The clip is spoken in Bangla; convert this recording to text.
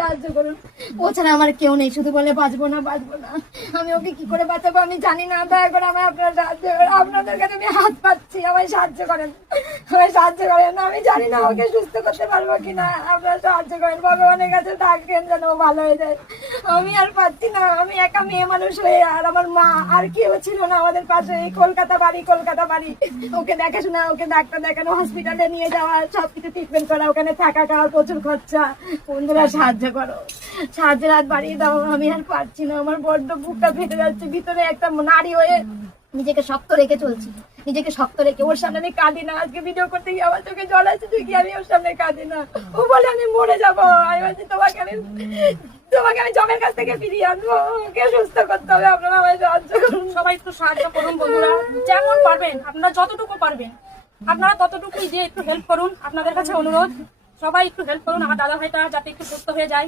সাহায্য করুন। ও ছাড়া আমার কেউ নেই, শুধু বলে বাঁচবো না বাঁচবো না। আমি ওকে কি করে বাঁচাবো আমি জানি না। দয়া করে আমায় আপনারা সাহায্য করেন, আপনাদের কাছে আমি হাত পাচ্ছি, আমায় সাহায্য করেন, আমায় সাহায্য করেন। আমি জানি না ওকে সুস্থ করতে পারবো কিনা, আপনারা সাহায্য করেন। ভগবানের কাছে ডাকেন যেন ও ভালো হয়ে যায়। আমি আর পাচ্ছি না, আমি একা মেয়ে মানুষ হয়ে, আর আমার মা আর কেউ ছিল না আমাদের পাশে। এই কলকাতা বাড়ি, কলকাতা বাড়ি। ওকে দেখাশোনা, ওকে ডাক্তার দেখানো, হসপিটালে নিয়ে যাওয়া, সবকিছু ট্রিটমেন্ট করা, ওখানে থাকা খাওয়ার প্রচুর খরচা। বন্ধুরা সাহায্য করো, সাহায্যের হাত বাড়িয়ে দাও। আমি আর পারছি না, আমার বড্ড বুকটা ফেটে যাচ্ছে। ভিতরে একটা নারী হয়ে নিজেকে শক্ত রেখে চলছি, নিজেকে শক্ত রেখে। ওর সামনে আমি কাঁদি না, আজকে ভিডিও করতে গিয়ে আমার চোখে জল আসছে, কি আমি ওর সামনে কাঁদি না। ও বলে আমি মরে যাবো। আমি বলছি তোমাকে আমি জমের কাছ থেকে ফিরিয়ে আনবো, ওকে সুস্থ করতে হবে। আপনারা আমায় সাহায্য করুন, সবাই একটু সাহায্য করুন বন্ধুরা, যেমন পারবেন আপনারা, যতটুকু পারবেন আপনারা ততটুকুই যে একটু হেল্প করুন। আপনাদের কাছে অনুরোধ, সবাই একটু হেল্প করুন আমার দাদা ভাইটা যাতে একটু সুস্থ হয়ে যায়।